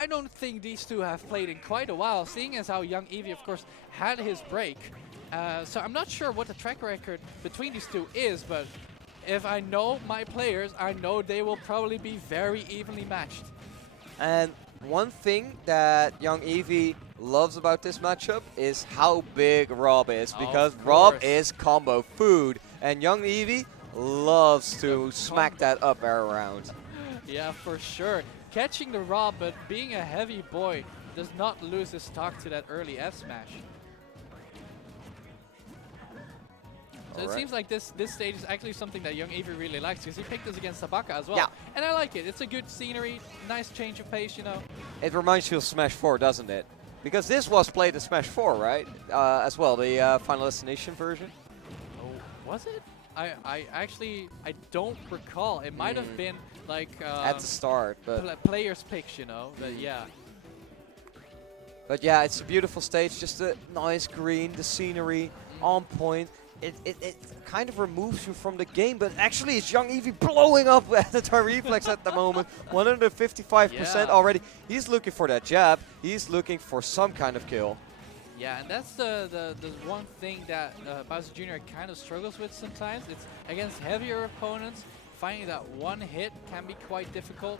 I don't think these two have played in quite a while, seeing as how young Eevey, of course, had his break. So I'm not sure what the track record between these two is, but if I know my players, I know they will probably be very evenly matched. And one thing that young Eevey loves about this matchup is how big R.O.B is, because R.O.B is combo food, and young Eevey loves to smack that up air around. Yeah, for sure. Catching the R.O.B, but being a heavy boy does not lose his stock to that early F smash. So it seems like this stage is actually something that young Eevey really likes, because he picked this against Tabaka as well. Yeah. And I like it. It's a good scenery, nice change of pace, you know. It reminds you of Smash 4, doesn't it? Because this was played in Smash 4, right? As well, the Final Destination version. Oh, was it? I actually, I don't recall. It might have been like at the start, but players' picks, you know. But yeah. But yeah, it's a beautiful stage. Just a nice green, the scenery on point. It kind of removes you from the game, but actually it's young Eevey blowing up at the Antireflex at the moment. 155% already. He's looking for that jab. He's looking for some kind of kill. Yeah, and that's the one thing that Bowser Jr. kind of struggles with sometimes. It's against heavier opponents. Finding that one hit can be quite difficult.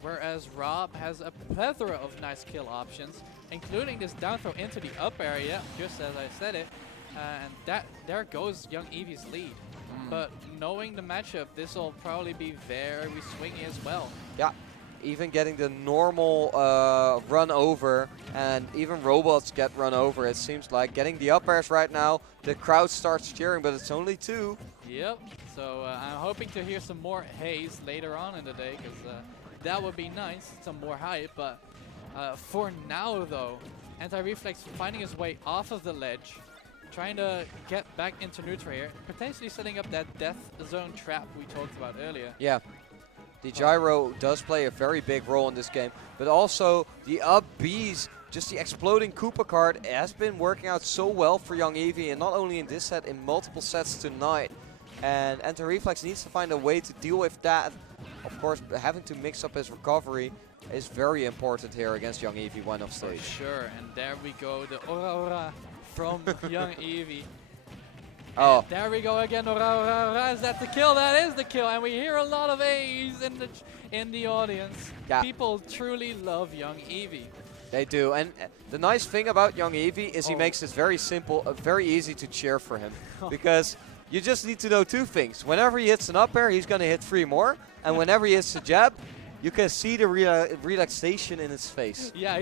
Whereas R.O.B has a plethora of nice kill options, including this down throw into the up area, just as I said it. And there goes young Eevey's lead. But knowing the matchup, this will probably be very swingy as well. Yeah, even getting the normal run over, and even robots get run over, it seems like. Getting the up airs right now, the crowd starts cheering, but it's only 2. Yep, so I'm hoping to hear some more haze later on in the day, because that would be nice, some more hype. But for now, though, Antireflex finding his way off of the ledge, trying to get back into neutral here, potentially setting up that death zone trap we talked about earlier. Yeah, the gyro does play a very big role in this game, but also the up Bs, just the exploding Koopa card has been working out so well for young Eevey, and not only in this set, in multiple sets tonight. And Antireflex needs to find a way to deal with that. Of course, having to mix up his recovery is very important here against young Eevey when off stage. For sure, and there we go, the Aura from young Eevey. Oh, and there we go again. Aura. Is that the kill? That is the kill, and we hear a lot of A's in the audience. Yeah. People truly love young Eevey. They do, and the nice thing about young Eevey is he makes this very simple, very easy to cheer for him, because you just need to know 2 things. Whenever he hits an up air, he's gonna hit 3 more, and whenever he hits a jab, you can see the relaxation in his face. Yeah,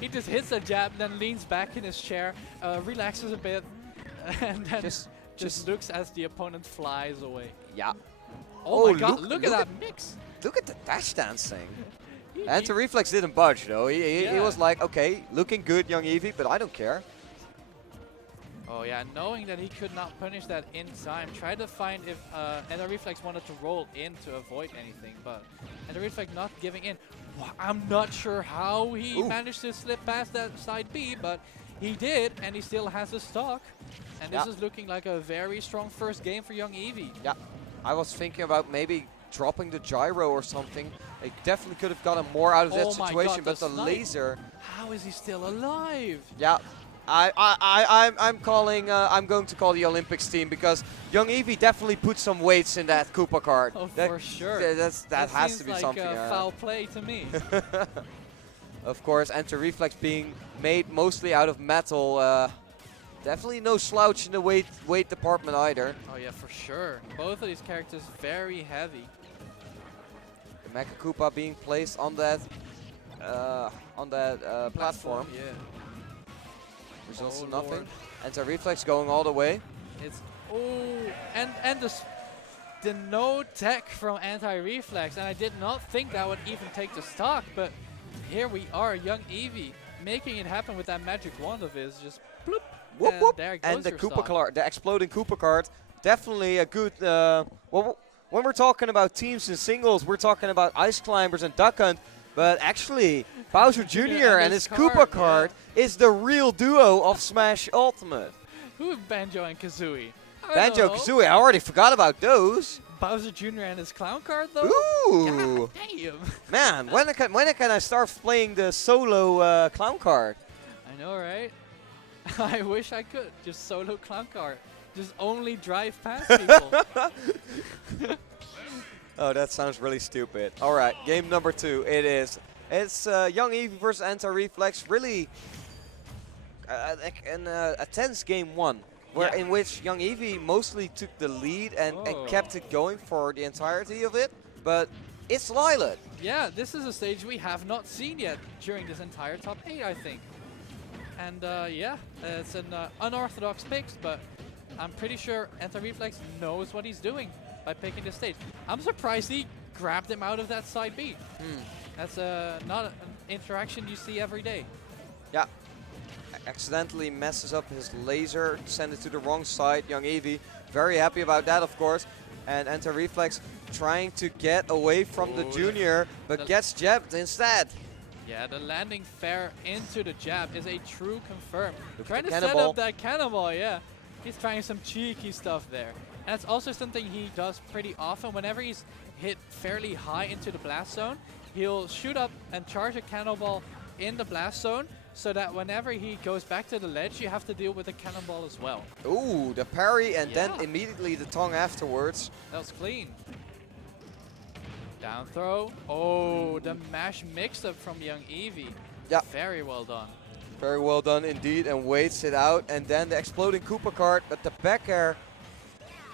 he just hits a jab, then leans back in his chair, relaxes a bit, and then just looks as the opponent flies away. Yeah. Oh my god, look at that mix. Look at the dash dancing. Antireflex didn't budge though. He was like, okay, looking good, young Eevey, but I don't care. Oh yeah, knowing that he could not punish that in time, tried to find if Antireflex wanted to roll in to avoid anything, but Antireflex not giving in. I'm not sure how he managed to slip past that side B, but he did, and he still has his stock. And this is looking like a very strong first game for young Eevey. Yeah, I was thinking about maybe dropping the gyro or something. They definitely could have gotten more out of that situation, but the laser. How is he still alive? Yeah. I'm going to call the Olympics team, because young Eevey definitely put some weights in that Koopa card. Oh, for sure. That has to be like something. Foul play to me. Of course, Antireflex being made mostly out of metal. Definitely no slouch in the weight department either. Oh yeah, for sure. Both of these characters very heavy. The Mecha Koopa being placed on that platform. Yeah. Results in nothing. Antireflex going all the way. It's and the no tech from Antireflex, and I did not think that would even take the stock, but here we are, young Eevey making it happen with that magic wand of his, just bloop. Whoop, and whoop. there goes And the your Koopa stock. card, the exploding Koopa card, definitely a good. Well, when we're talking about teams and singles, we're talking about Ice Climbers and Duck Hunt. But actually, Bowser Jr. and his Koopa card is the real duo of Smash Ultimate. Who is Banjo and Kazooie? Banjo Kazooie, I already forgot about those. Bowser Jr. and his clown card though? Ooh! God damn! Man, when can I start playing the solo clown card? I know, right? I wish I could. Just solo clown card. Just only drive past people. Oh, that sounds really stupid. All right, game number 2. It's Young Eevey versus Antireflex. Really a tense game 1, where in which Young Eevey mostly took the lead and kept it going for the entirety of it. But it's Lilat. Yeah, this is a stage we have not seen yet during this entire top 8, I think. And yeah, it's an unorthodox pick, but I'm pretty sure Antireflex knows what he's doing by picking this stage. I'm surprised he grabbed him out of that side B. That's not an interaction you see every day. Yeah. Accidentally messes up his laser, send it to the wrong side. Young Eevey very happy about that, of course. And Antireflex trying to get away from the junior, but gets jabbed instead. Yeah, the landing fair into the jab is a true confirm. Look Trying at to the set cannonball. up that cannonball, yeah. He's trying some cheeky stuff there. And it's also something he does pretty often. Whenever he's hit fairly high into the blast zone, he'll shoot up and charge a cannonball in the blast zone, so that whenever he goes back to the ledge, you have to deal with the cannonball as well. Ooh, the parry and then immediately the tongue afterwards. That was clean. Down throw. Oh, the mash mix-up from Young Eevey. Yeah. Very well done. Very well done indeed, and waits it out. And then the exploding Koopa card, but the back air.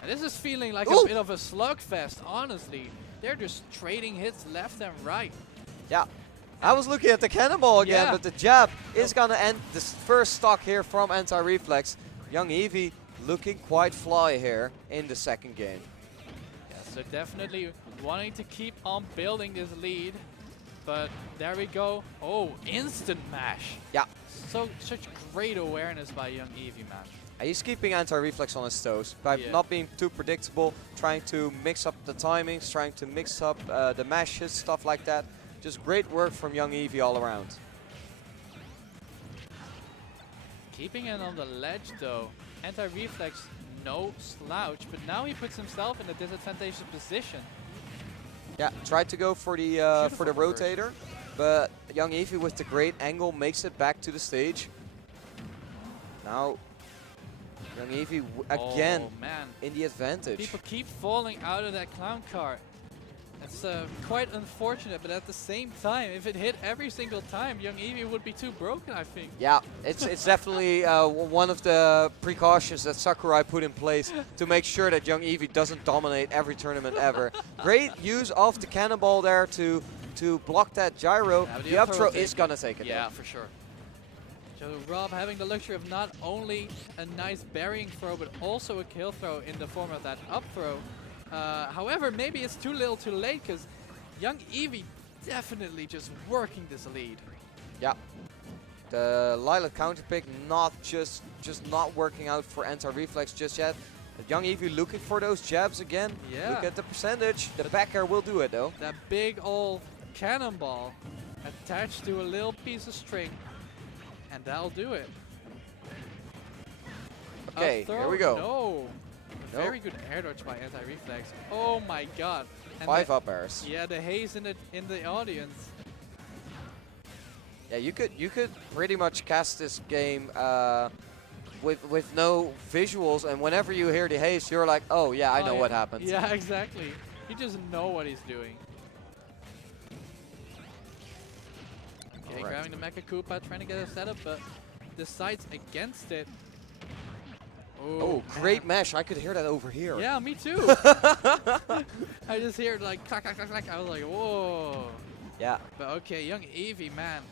And this is feeling like a bit of a slugfest, honestly. They're just trading hits left and right. Yeah. I was looking at the cannonball again, but the jab is going to end this first stock here from Antireflex. Young Eevey looking quite fly here in the second game. Yeah, so definitely wanting to keep on building this lead. But there we go. Oh, instant mash. Yeah. So such great awareness by Young Eevey, man. He's keeping Antireflex on his toes by not being too predictable, trying to mix up the timings, trying to mix up the mashes, stuff like that. Just great work from Young Eevey all around. Keeping it on the ledge though. Antireflex, no slouch, but now he puts himself in a disadvantageous position. Yeah, tried to go for the rotator, but Young Eevey with the great angle makes it back to the stage. Now Young Eevey again in the advantage. People keep falling out of that clown cart. It's quite unfortunate, but at the same time, if it hit every single time, Young Eevey would be too broken, I think. Yeah, it's definitely one of the precautions that Sakurai put in place to make sure that Young Eevey doesn't dominate every tournament ever. Great use of the cannonball there to block that gyro. Yeah, the up throw is gonna take it. Yeah, though. for sure. So R.O.B having the luxury of not only a nice burying throw, but also a kill throw in the form of that up throw. However, maybe it's too little too late, because Young Eevey definitely just working this lead. Yeah. The Lilat counter pick just not working out for Antireflex just yet. But Young Eevey looking for those jabs again. Yeah. Look at the percentage. The back air will do it though. That big old cannonball attached to a little piece of string, and that'll do it. Okay, here we go. No. Very good air dodge by Antireflex. Oh my god. And 5 up airs. Yeah, the haze in the audience. Yeah, you could pretty much cast this game with no visuals, and whenever you hear the haze, you're like, oh yeah, I know what happened. Yeah, exactly. You just know what he's doing. Okay, grabbing the Mecha Koopa, trying to get a setup, but decides against it. Oh, great mesh. I could hear that over here. Yeah, me too. I just hear it like clack, clack, clack, clack. I was like, whoa. Yeah. But okay, Young Eevey, man,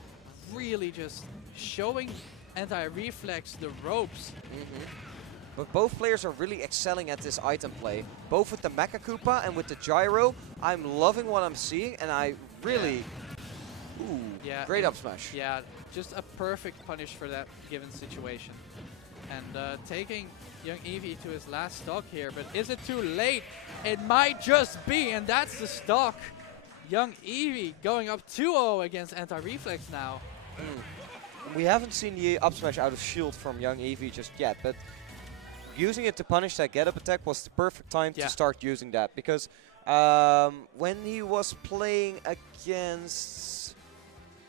really just showing Antireflex the ropes. But both players are really excelling at this item play. Both with the Mecha Koopa and with the gyro. I'm loving what I'm seeing, and I really... Ooh, great up smash. Yeah, just a perfect punish for that given situation. And taking Young Eevey to his last stock here, but is it too late? It might just be, and that's the stock. Young Eevey going up 2-0 against Antireflex now. We haven't seen the up smash out of shield from Young Eevey just yet, but using it to punish that get-up attack was the perfect time Yeah. to start using that. Because when he was playing against...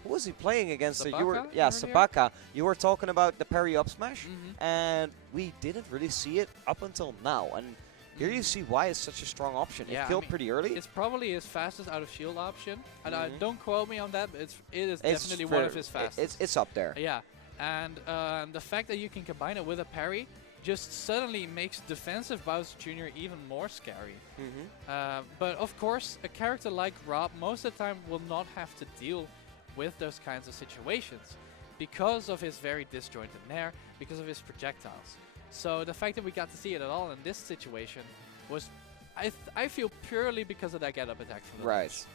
Who was he playing against? You were, Sabaka yeah, earlier? Sabaka. You were talking about the parry up smash, Mhm. and we didn't really see it up until now. And here you see why it's such a strong option. Yeah, It I killed mean, pretty early. It's probably his fastest out of shield option, and Mhm. don't quote me on that, but it is It's definitely one of ver- his fastest. It's up there. Yeah, and the fact that you can combine it with a parry just suddenly makes defensive Bowser Jr. even more scary. But of course, a character like R.O.B. most of the time will not have to deal with those kinds of situations because of his very disjointed nair, because of his projectiles. So the fact that we got to see it at all in this situation was, I feel, purely because of that get-up attack from the Right. launch.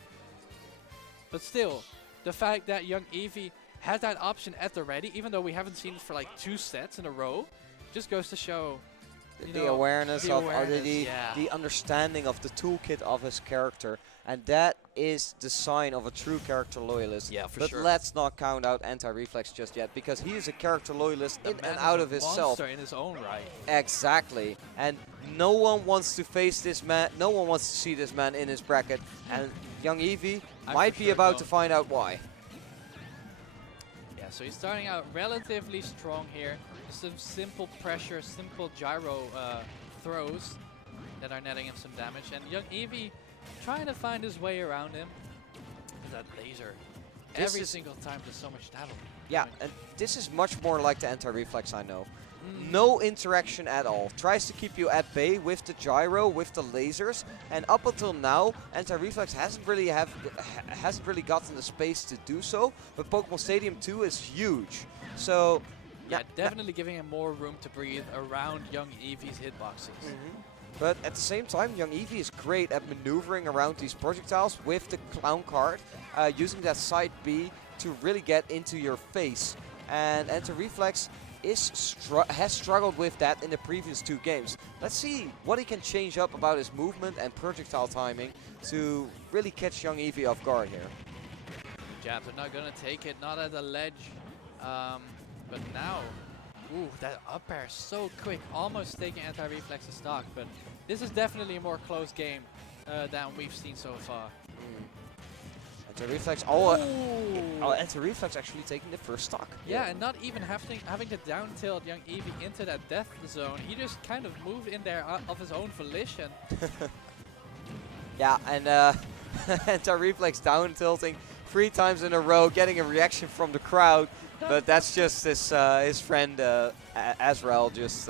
But still, the fact that young Eevey had that option at the ready, even though we haven't seen it for like 2 sets in a row, just goes to show you The know, awareness the of awareness, the yeah. understanding of the toolkit of his character, and that is the sign of a true character loyalist. Yeah, for but sure. let's not count out Antireflex just yet, because he is a character loyalist The in man and is out a of himself. monster in his own right. Exactly, and no one wants to face this man. No one wants to see this man in his bracket, and young Eevey I might for be sure about don't. to find out why. Yeah, so he's starting out relatively strong here. Some simple pressure, simple gyro throws that are netting him some damage. And young Eevey trying to find his way around him. That laser. This Every is- single time does so much damage. Yeah, and this is much more like the anti-reflex I know. Mm. No interaction at all. Tries to keep you at bay with the gyro, with the lasers, and up until now, anti-reflex hasn't really gotten the space to do so. But Pokemon Stadium 2 is huge, so Yeah, na- definitely giving him more room to breathe around young Eevee's hitboxes. But at the same time, young Eevee is great at maneuvering around these projectiles with the clown card, using that side B to really get into your face. And anti-reflex has struggled with that in the previous 2 games. Let's see what he can change up about his movement and projectile timing to really catch young Eevee off guard here. Jabs are not going to take it, not at the ledge. But now, ooh, that up air so quick, almost taking anti-reflex's stock. But this is definitely a more close game than we've seen so far. Anti-reflex, Ooh. anti-reflex actually taking the first stock. Yeah, and not even having to down tilt young Eevee into that death zone. He just kind of moved in there of his own volition. Yeah, and anti-reflex down tilting 3 times in a row, getting a reaction from the crowd. But that's just his friend Azrael just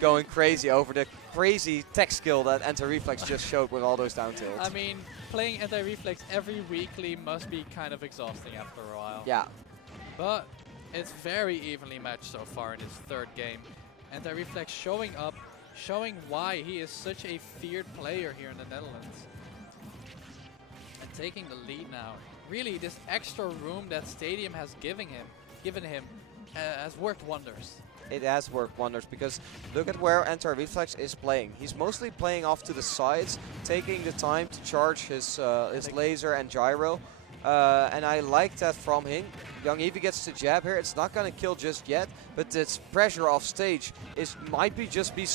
going crazy over the crazy tech skill that anti-reflex just showed with all those down tilts. I mean, playing anti-reflex every weekly must be kind of exhausting after a while. Yeah. But it's very evenly matched so far in his 3rd game. Anti-reflex showing up, showing why he is such a feared player here in the Netherlands. And taking the lead now. Really, this extra room that Stadium has given him has worked wonders. It has worked wonders, because look at where anti-reflex is playing. He's mostly playing off to the sides, taking the time to charge his laser and gyro. And I like that from him. Young Eevee gets the jab here. It's not going to kill just yet, but this pressure off stage might be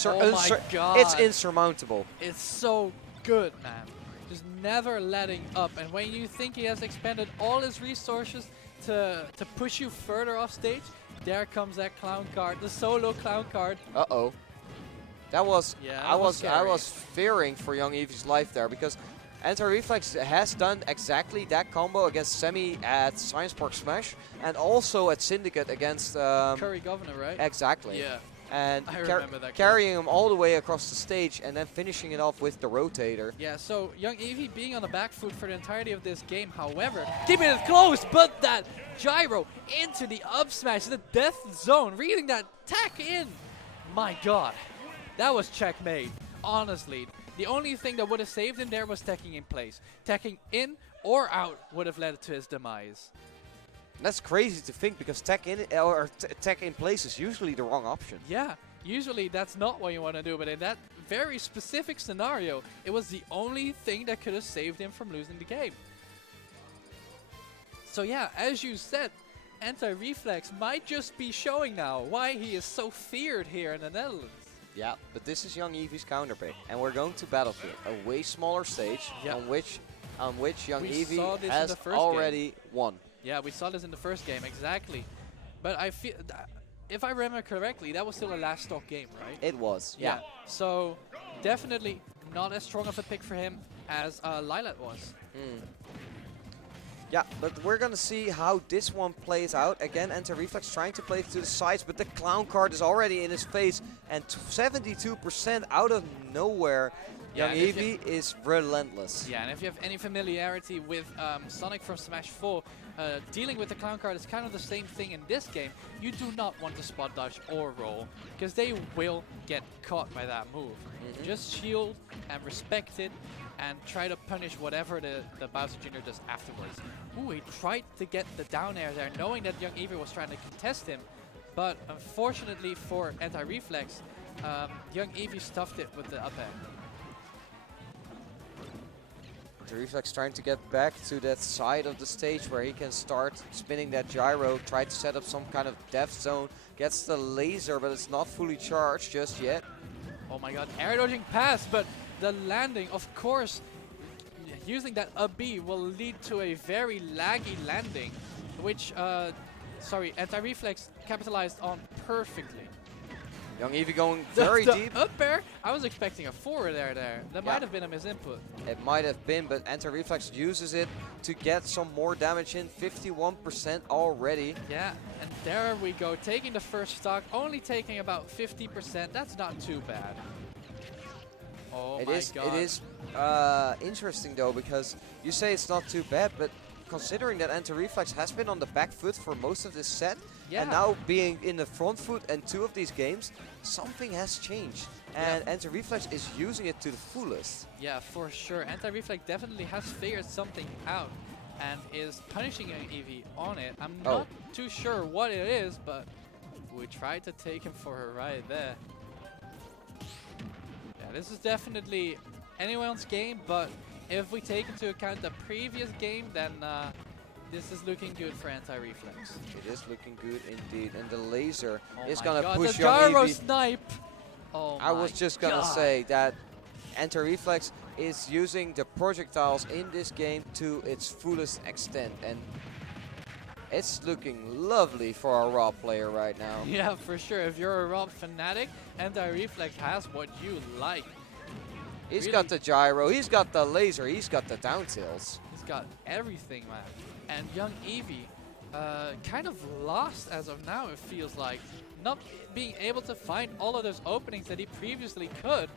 Oh my god. it's insurmountable. It's so good, man. Just never letting up. And when you think he has expended all his resources to push you further off stage, there comes that clown card, the solo clown card. Uh-oh. That was, Yeah, I that was was scary. fearing for young Eevee's life there, because anti-reflex has done exactly that combo against Semi at Science Park Smash, and also at Syndicate against Curry Governor, right? exactly. Yeah. And I remember that carrying him all the way across the stage and then finishing it off with the rotator. Yeah, so young Eevee being on the back foot for the entirety of this game, however, keeping it close, but that gyro into the up smash, the death zone, reading that tack in. My god, that was checkmate, honestly. The only thing that would have saved him there was teching in place. Teching in or out would have led to his demise. That's crazy to think, because tech in place is usually the wrong option. Yeah, usually that's not what you want to do, but in that very specific scenario, it was the only thing that could have saved him from losing the game. So yeah, as you said, Anti-Reflex might just be showing now why he is so feared here in the Netherlands. Yeah, but this is young Eevey's counter pick, and we're going to Battlefield, a way smaller stage on which young We saw Eevey this in has the first already won. Yeah, we saw this in the first game, exactly. But I feel, if I remember correctly, that was still a last stock game, right? It was, yeah. So definitely not as strong of a pick for him as Lilat was. Yeah, but we're gonna see how this one plays out. Again, Antireflex trying to play to the sides, but the clown card is already in his face, and 72% out of nowhere. Young Eevey is relentless. Yeah, and if you have any familiarity with Sonic from Smash 4, dealing with the clown card is kind of the same thing in this game. You do not want to spot dodge or roll, because they will get caught by that move. Just shield and respect it, and try to punish whatever the Bowser Jr. does afterwards. Ooh, he tried to get the down air there, knowing that young Eevey was trying to contest him. But unfortunately for Antireflex, young Eevey stuffed it with the up air. Antireflex trying to get back to that side of the stage where he can start spinning that gyro, try to set up some kind of death zone, gets the laser, but it's not fully charged just yet. Oh my god, air dodging pass, but the landing, of course, using that R.O.B will lead to a very laggy landing, which, Antireflex capitalized on perfectly. Young Eevey going very deep. Up air? I was expecting a forward air there. That might have been a misinput. It might have been, but Antireflex uses it to get some more damage in. 51% already. Yeah, and there we go. Taking the first stock, only taking about 50%. That's not too bad. Oh my god. It is interesting though, because you say it's not too bad, but considering that Antireflex has been on the back foot for most of this set, and now being in the front foot in 2 of these games, something has changed. And Antireflex is using it to the fullest. Yeah, for sure. Antireflex definitely has figured something out and is punishing Eevey on it. I'm not too sure what it is, but we tried to take him for a ride there. Yeah, this is definitely anyone's game, but if we take into account the previous game, then this is looking good for Antireflex. It is looking good indeed, and the laser is my gonna god, push the young gyro Eevey. snipe! Oh I was just gonna say that Antireflex is using the projectiles in this game to its fullest extent, and it's looking lovely for a R.O.B player right now. Yeah, for sure. If you're a R.O.B fanatic, Antireflex has what you like. He's really got the gyro, he's got the laser, he's got the down tilts. He's got everything, man. And young Eevey kind of lost as of now, it feels like. Not being able to find all of those openings that he previously could.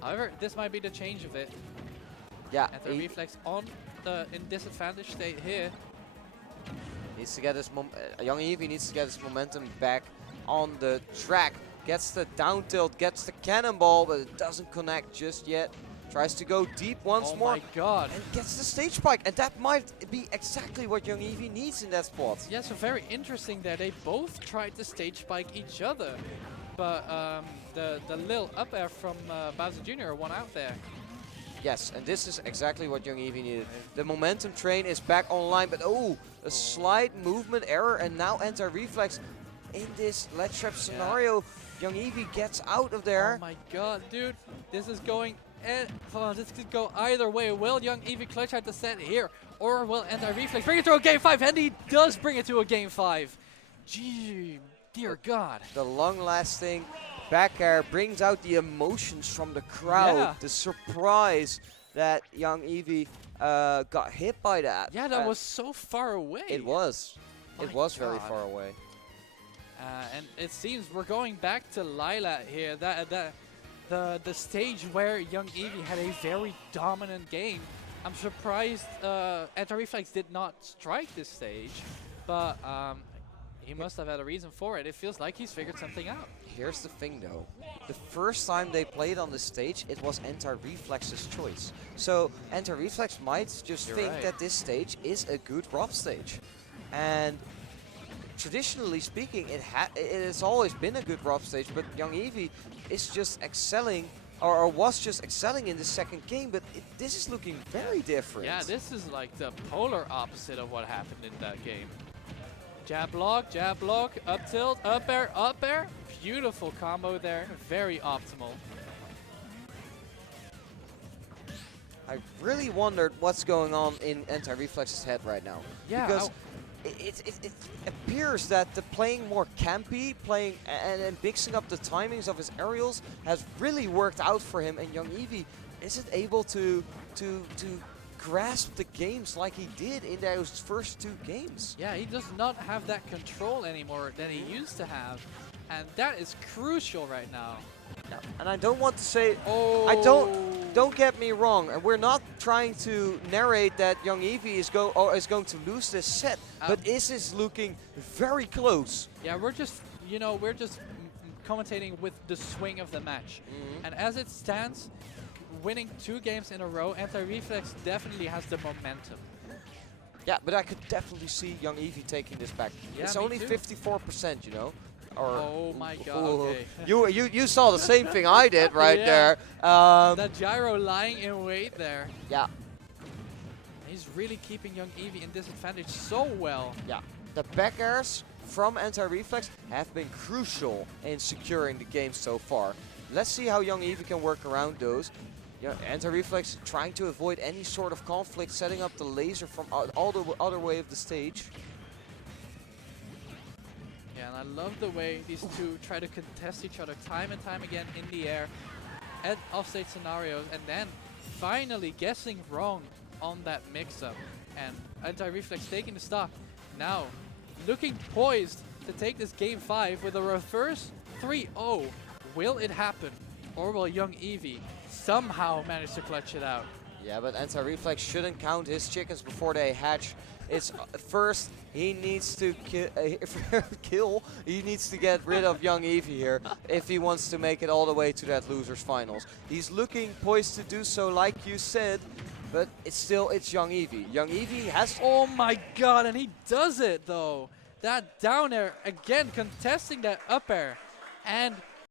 However, this might be the change of it. Yeah. Antireflex on the in disadvantage state here. Needs to get his young Eevey needs to get his momentum back on the track. Gets the down tilt, gets the cannonball, but it doesn't connect just yet. Tries to go deep once more. Oh my god. And gets the stage spike, and that might be exactly what young Eevey needs in that spot. Yeah, so very interesting that they both tried to stage spike each other. But the little up air from Bowser Jr. won out there. Yes, and this is exactly what young Eevey needed. The momentum train is back online, but a slight movement error, and now Antireflex in this ledge trap scenario. Young Eevey gets out of there. Oh my god, dude. This is going... this could go either way. Will young Eevey clutch out the set here? Or will Antireflex bring it to a game 5? And he does bring it to a game 5. Gee, dear god. The long-lasting back air brings out the emotions from the crowd. Yeah. The surprise that young Eevey got hit by that. Yeah, that was so far away. It was. It was very god. far away. And it seems we're going back to Lilat here. The stage where young Eevey had a very dominant game. I'm surprised Antireflex did not strike this stage, but he must have had a reason for it. It feels like he's figured something out. Here's the thing though. The first time they played on the stage, it was Antireflex's choice. So Antireflex might just think that this stage is a good R.O.B stage. And traditionally speaking, it has always been a good R.O.B stage, but young Eevey is just excelling, or was just excelling in the second game, but this is looking very different. Yeah, this is like the polar opposite of what happened in that game. Jab block, up tilt, up air. Beautiful combo there, very optimal. I really wondered what's going on in Antireflex's head right now. Yeah, Because it appears that the playing more campy, and mixing up the timings of his aerials has really worked out for him, and young Eevey isn't able to grasp the games like he did in those first 2 games. Yeah, he does not have that control anymore that he used to have, and that is crucial right now. Yeah. And I don't want to say, Oh, don't get me wrong, and we're not trying to narrate that young Eevey is going to lose this set, but this is looking very close. Yeah, we're just commentating with the swing of the match, and as it stands, winning 2 games in a row, Antireflex definitely has the momentum. Yeah, but I could definitely see young Eevey taking this back. Yeah, it's me only too. 54%, you know. Or Oh my god, okay. You saw the same thing I did right Yeah. there. That gyro lying in wait there. Yeah, He's really keeping young Eevey in disadvantage so well. yeah. The back airs from Antireflex have been crucial in securing the game so far. Let's see how young Eevey can work around those. Yeah, Antireflex trying to avoid any sort of conflict, setting up the laser from all the other way of the stage. Yeah, and I love the way these two try to contest each other time and time again in the air at offstage scenarios, and then finally guessing wrong on that mix-up. And Antireflex taking the stock. Now, looking poised to take this game 5 with a reverse 3-0. Will it happen? Or will young Eevey somehow manage to clutch it out? Yeah, but Antireflex shouldn't count his chickens before they hatch. It's first he needs to he needs to get rid of young Eevey here if he wants to make it all the way to that losers finals. He's looking poised to do so, like you said, but it's young Eevey. Young Eevey has. Oh my god, and he does it though. That down air again, contesting that up air, and